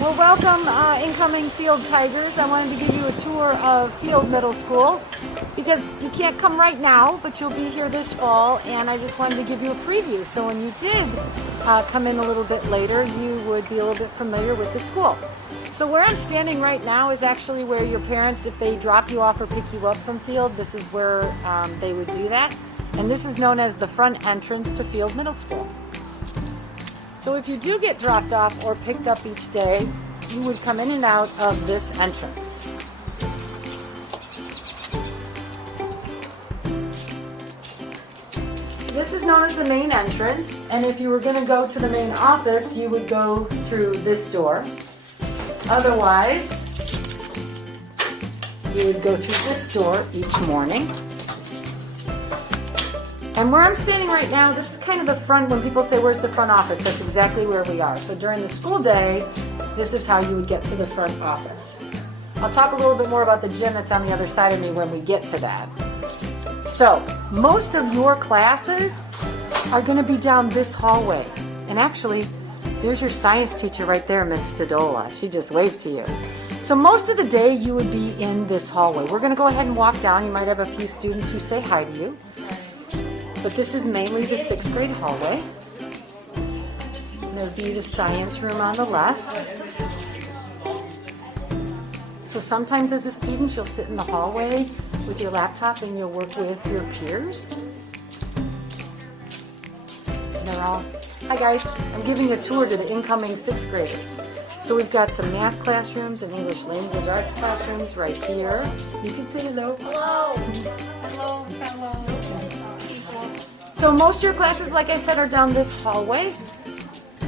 Well, welcome, incoming Field Tigers. I wanted to give you a tour of Field Middle School because you can't come right now, but you'll be here this fall, and I just wanted to give you a preview. So when you did come in a little bit later, you would be a little bit familiar with the school. So where I'm standing right now is actually where your parents, if they drop you off or pick you up from Field, this is where they would do that. And this is known as the front entrance to Field Middle School. So if you do get dropped off or picked up each day, you would come in and out of this entrance. So this is known as the main entrance, and if you were going to go to the main office, you would go through this door. Otherwise, you would go through this door each morning. And where I'm standing right now, this is kind of the front. When people say, where's the front office? That's exactly where we are. So during the school day, this is how you would get to the front office. I'll talk a little bit more about the gym that's on the other side of me when we get to that. So most of your classes are going to be down this hallway. And actually, there's your science teacher right there, Miss Stadola. She just waved to you. So most of the day, you would be in this hallway. We're going to go ahead and walk down. You might have a few students who say hi to you. But this is mainly the 6th grade hallway. And there'll be the science room on the left. So sometimes as a student, you'll sit in the hallway with your laptop and you'll work with your peers. And they're all, hi guys, I'm giving you a tour to the incoming 6th graders. So we've got some math classrooms and English language arts classrooms right here. You can say hello. Hello. Hello, fellow people. So most of your classes, like I said, are down this hallway.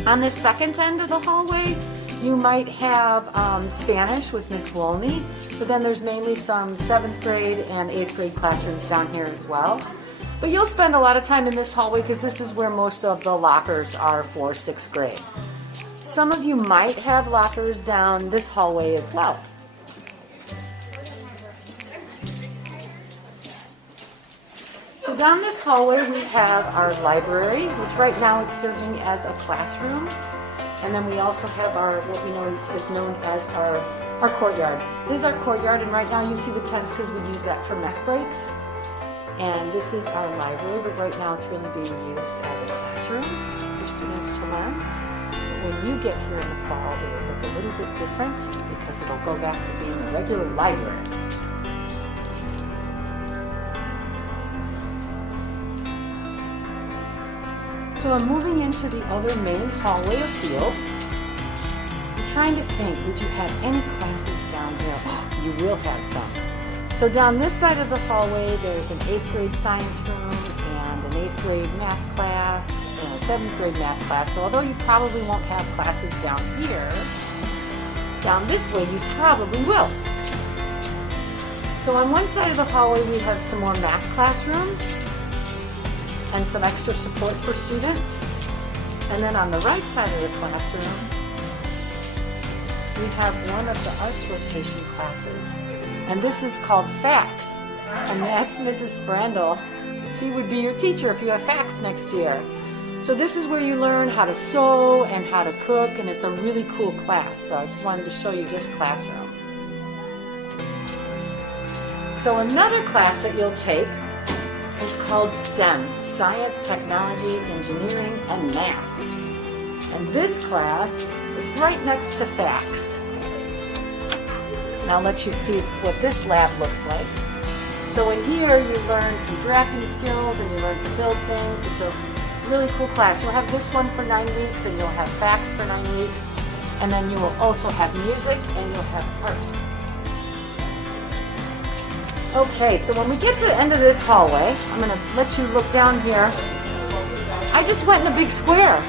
On this second end of the hallway, you might have Spanish with Miss Wolney, but then there's mainly some 7th grade and 8th grade classrooms down here as well. But you'll spend a lot of time in this hallway because this is where most of the lockers are for 6th grade. Some of you might have lockers down this hallway as well. So down this hallway we have our library, which right now it's serving as a classroom. And then we also have our, what we know is known as our courtyard. This is our courtyard, and right now you see the tents because we use that for mess breaks. And this is our library, but right now it's really being used as a classroom for students to learn. But when you get here in the fall, it will look a little bit different because it'll go back to being a regular library. So I'm moving into the other main hallway of Field. I'm trying to think, would you have any classes down here? Oh, you will have some. So down this side of the hallway, there's an 8th grade science room and an 8th grade math class and a 7th grade math class. So although you probably won't have classes down here, down this way you probably will. So on one side of the hallway, we have some more math classrooms and some extra support for students. And then on the right side of the classroom, we have one of the arts rotation classes. And this is called FACS. And that's Mrs. Sprandel. She would be your teacher if you have FACS next year. So this is where you learn how to sew and how to cook, and it's a really cool class. So I just wanted to show you this classroom. So another class that you'll take is called STEM, Science, Technology, Engineering, and Math. And this class is right next to FACS. And I'll let you see what this lab looks like. So in here you learn some drafting skills and you learn to build things. It's a really cool class. You'll have this one for 9 weeks and you'll have FACS for 9 weeks. And then you will also have music and you'll have art. Okay, so when we get to the end of this hallway, I'm going to let you look down here. I just went in a big square.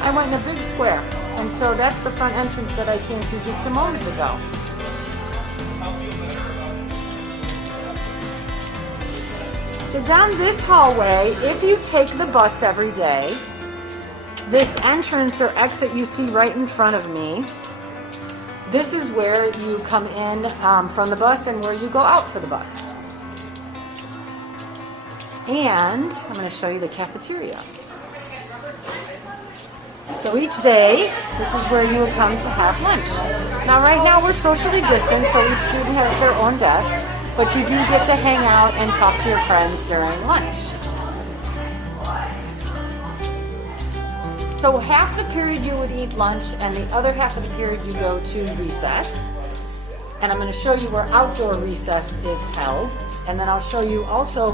I went in a big square. And so that's the front entrance that I came through just a moment ago. So down this hallway, if you take the bus every day, this entrance or exit you see right in front of me, this is where you come in from the bus and where you go out for the bus. And I'm going to show you the cafeteria. So each day, this is where you would come to have lunch. Now right now we're socially distanced, so each student has their own desk, but you do get to hang out and talk to your friends during lunch. So half the period you would eat lunch and the other half of the period you go to recess. And I'm going to show you where outdoor recess is held. And then I'll show you also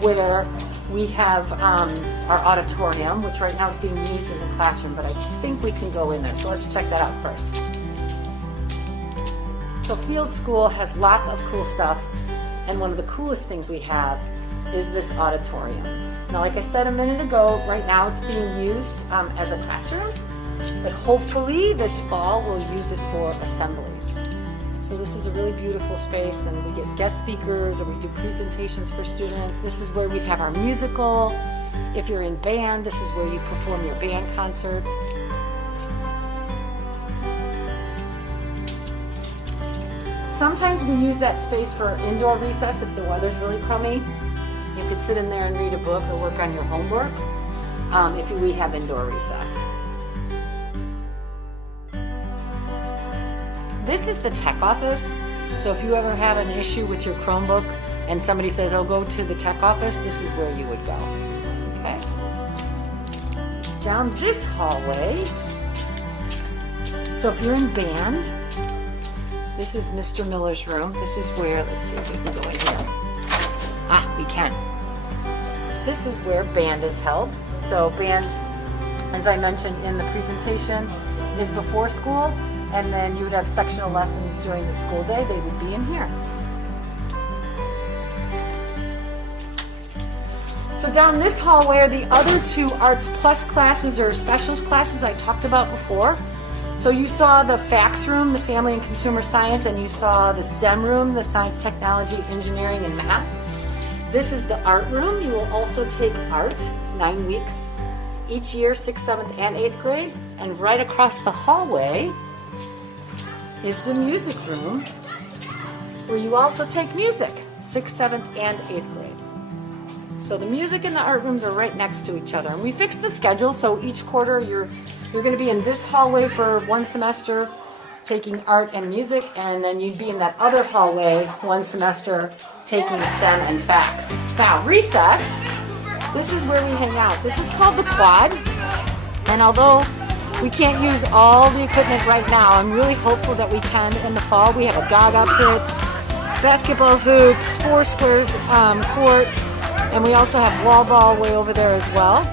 where we have our auditorium, which right now is being used as a classroom, but I think we can go in there. So let's check that out first. So Field School has lots of cool stuff. And one of the coolest things we have is this auditorium. Now, like I said a minute ago, right now it's being used as a classroom, but hopefully this fall we'll use it for assemblies. So this is a really beautiful space, and we get guest speakers or we do presentations for students. This is where we'd have our musical. If you're in band, this is where you perform your band concert. Sometimes we use that space for indoor recess if the weather's really crummy. You could sit in there and read a book or work on your homework if we have indoor recess. This is the tech office. So if you ever had an issue with your Chromebook and somebody says, oh, go to the tech office, this is where you would go. Okay? Down this hallway. So if you're in band, this is Mr. Miller's room. This is where, let's see if we can go in here. Ah, we can. This is where band is held. So band, as I mentioned in the presentation, is before school, and then you would have sectional lessons during the school day. They would be in here. So down this hallway are the other two Arts Plus classes or specials classes I talked about before. So you saw the FACS room, the Family and Consumer Science, and you saw the STEM room, the Science, Technology, Engineering, and Math. This is the art room. You will also take art, 9 weeks, each year, 6th, 7th, and 8th grade. And right across the hallway is the music room, where you also take music, 6th, 7th, and 8th grade. So the music and the art rooms are right next to each other. And we fixed the schedule, so each quarter you're going to be in this hallway for one semester, taking art and music, and then you'd be in that other hallway one semester taking STEM and FACS. Now, recess, this is where we hang out. This is called the quad, and although we can't use all the equipment right now, I'm really hopeful that we can in the fall. We have a Gaga pit, basketball hoops, 4 squares courts, and we also have wall ball way over there as well.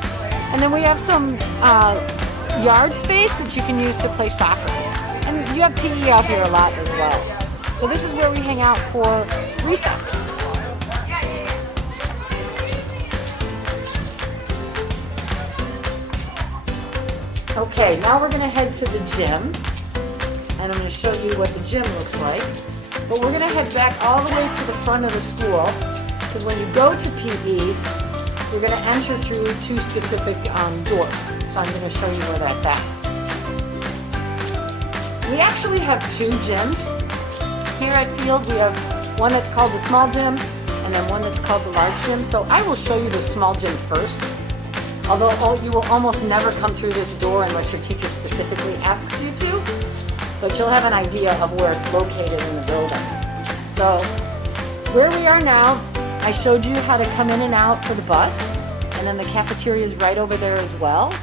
And then we have some yard space that you can use to play soccer. And you have PE out here a lot as well. So this is where we hang out for recess. Okay, now we're going to head to the gym. And I'm going to show you what the gym looks like. But we're going to head back all the way to the front of the school, because when you go to PE, you're going to enter through 2 specific doors. So I'm going to show you where that's at. We actually have 2 gyms here at Field. We have one that's called the small gym and then one that's called the large gym. So I will show you the small gym first. Although you will almost never come through this door unless your teacher specifically asks you to. But you'll have an idea of where it's located in the building. So where we are now, I showed you how to come in and out for the bus. And then the cafeteria is right over there as well.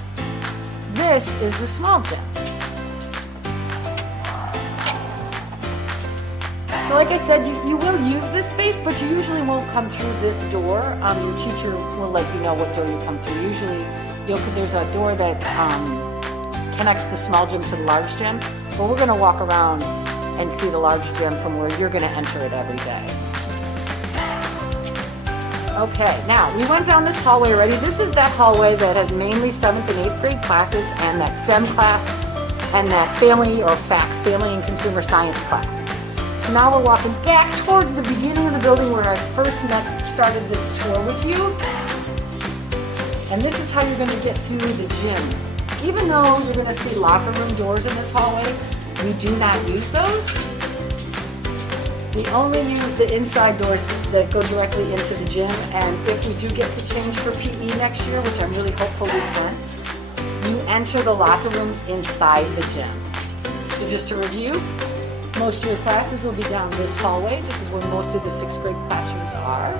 This is the small gym. So like I said, you will use this space, but you usually won't come through this door. Your teacher will let you know what door you come through. Usually there's a door that connects the small gym to the large gym. But we're going to walk around and see the large gym from where you're going to enter it every day. Okay, now we went down this hallway already. This is that hallway that has mainly 7th and 8th grade classes and that STEM class and that family or FACS, Family and Consumer Science class. So now we're walking back towards the beginning of the building where I first started this tour with you. And this is how you're going to get to the gym. Even though you're going to see locker room doors in this hallway, we do not use those. We only use the inside doors that go directly into the gym, and if we do get to change for PE next year, which I'm really hopeful we can, you enter the locker rooms inside the gym. So just to review, most of your classes will be down this hallway. This is where most of the 6th grade classrooms are.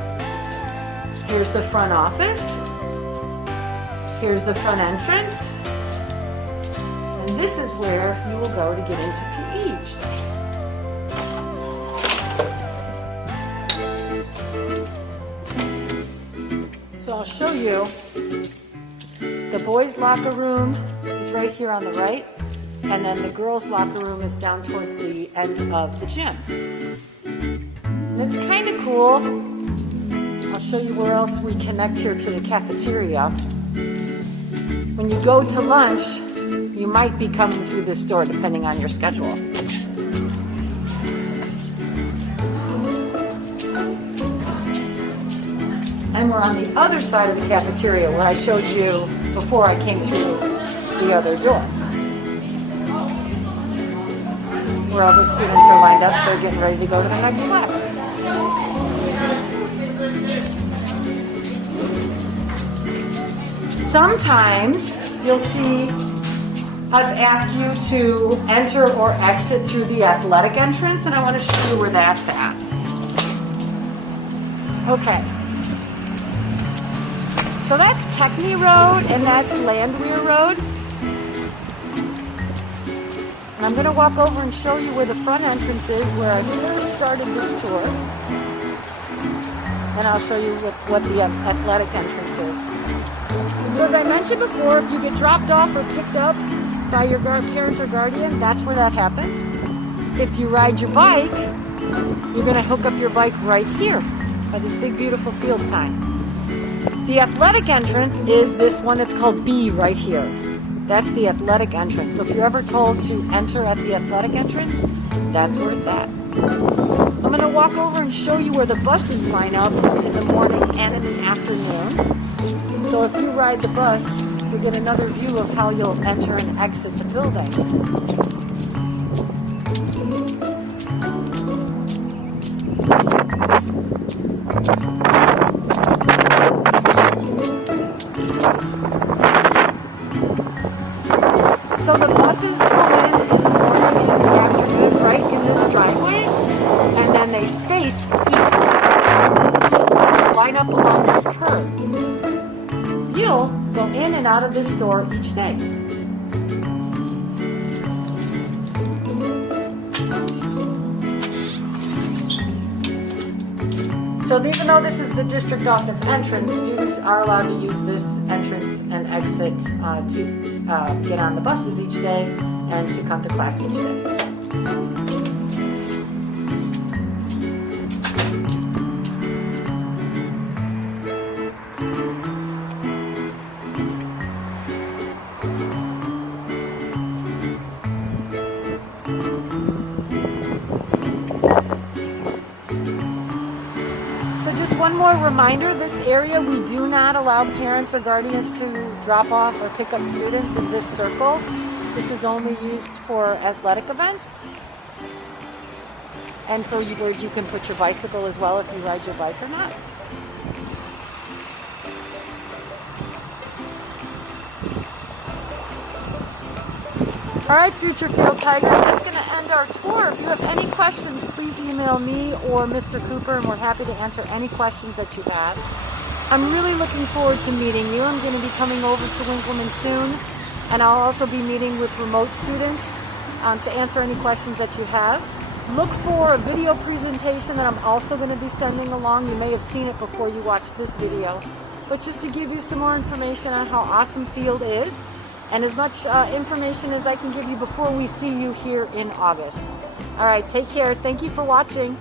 Here's the front office. Here's the front entrance. And this is where you will go to get into PE each day. So I'll show you. The boys' locker room is right here on the right, and then the girls' locker room is down towards the end of the gym. And it's kind of cool. I'll show you where else we connect here to the cafeteria. When you go to lunch, you might be coming through this door depending on your schedule. And we're on the other side of the cafeteria where I showed you before I came through the other door. Where all the students are lined up, they're getting ready to go to the next class. Sometimes you'll see us ask you to enter or exit through the athletic entrance, and I want to show you where that's at. Okay. So that's Techney Road and that's Landwehr Road. And I'm going to walk over and show you where the front entrance is, where I first started this tour. And I'll show you what the athletic entrance is. So as I mentioned before, if you get dropped off or picked up by your parent or guardian, that's where that happens. If you ride your bike, you're going to hook up your bike right here by this big beautiful field sign. The athletic entrance is this one that's called B right here. That's the athletic entrance. So if you're ever told to enter at the athletic entrance, that's where it's at. I'm going to walk over and show you where the buses line up in the morning and in the afternoon. So if you ride the bus, you'll get another view of how you'll enter and exit the building. So the buses pull in the morning and in the afternoon right in this driveway, and then they face east, line up along this curb. You'll go in and out of this door each day. So even though this is the district office entrance, students are allowed to use this entrance and exit to get on the buses each day and to come to class each day. Just one more reminder, this area we do not allow parents or guardians to drop off or pick up students in this circle. This is only used for athletic events and for where you can put your bicycle as well if you ride your bike or not. All right, future Field Tigers, that's going to end our tour. If you have any questions, please email me or Mr. Cooper, and we're happy to answer any questions that you have. I'm really looking forward to meeting you. I'm going to be coming over to Winkleman soon, and I'll also be meeting with remote students to answer any questions that you have. Look for a video presentation that I'm also going to be sending along. You may have seen it before you watched this video, but just to give you some more information on how awesome Field is, and as much information as I can give you before we see you here in August. All right, take care. Thank you for watching.